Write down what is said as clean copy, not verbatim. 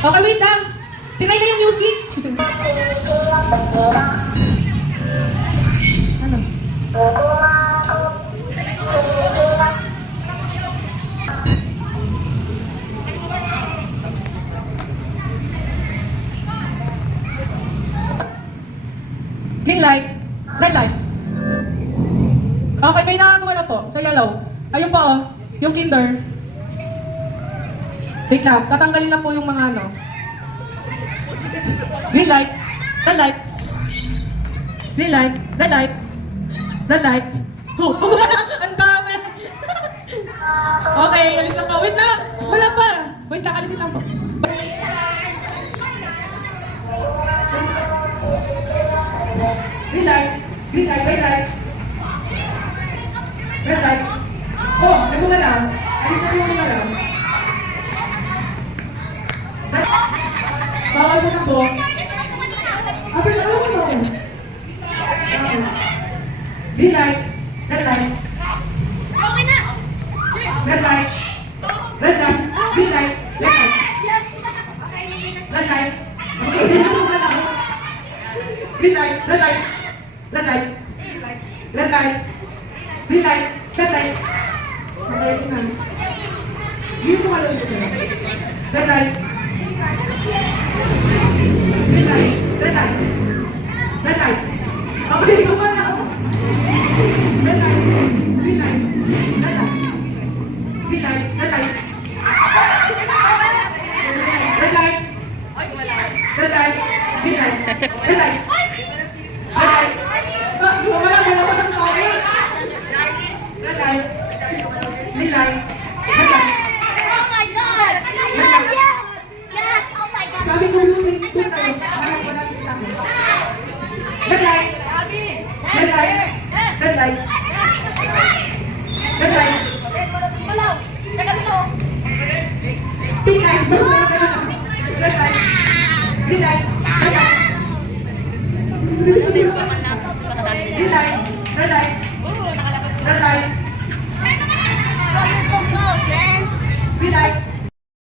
Okay, wait lang. Tinay na yung music. Ano? Green light. Red light. Okay, may nakakawala po sa yellow. Ayun po, oh. Yung kinder. Wait lang. Tatanggalin na po yung mga ano. Green light. Red light. Green light. Red light. Red light. Wala. Ang dami. Okay, alis lang po. Wait lang. Wala pa. Wait lang, alisin lang po. Green light. Green light. Red light. Red light. Oh, nagumalaw. Alis na po yung gumalaw. Bawal mo na po. Abay, ano mo? Green light. Red light. Okay na! Red light. Red light. Green light. Red light. Yes! Red light. Green light. Red light. Red light. Red light. Green light. Red light. Okay, it's na. Hindi ko alam ito. Red light. Green light. Red light. Red light. Okay, ikaw ba na ako? Red light. Green light. Red light. Green light. Red light. Red light. Red light. Green light. Red light. Red light. Di ba wala ko ng tao? Red light. Green light. Red light. Oh my God! Yes! Yes! Oh my God! Sabi ko yung ito tayo. Parang wala yung isa ko. Red light. Red light. Red light. Red light. Wala! Teka dito! Pink light. Red light. Green light.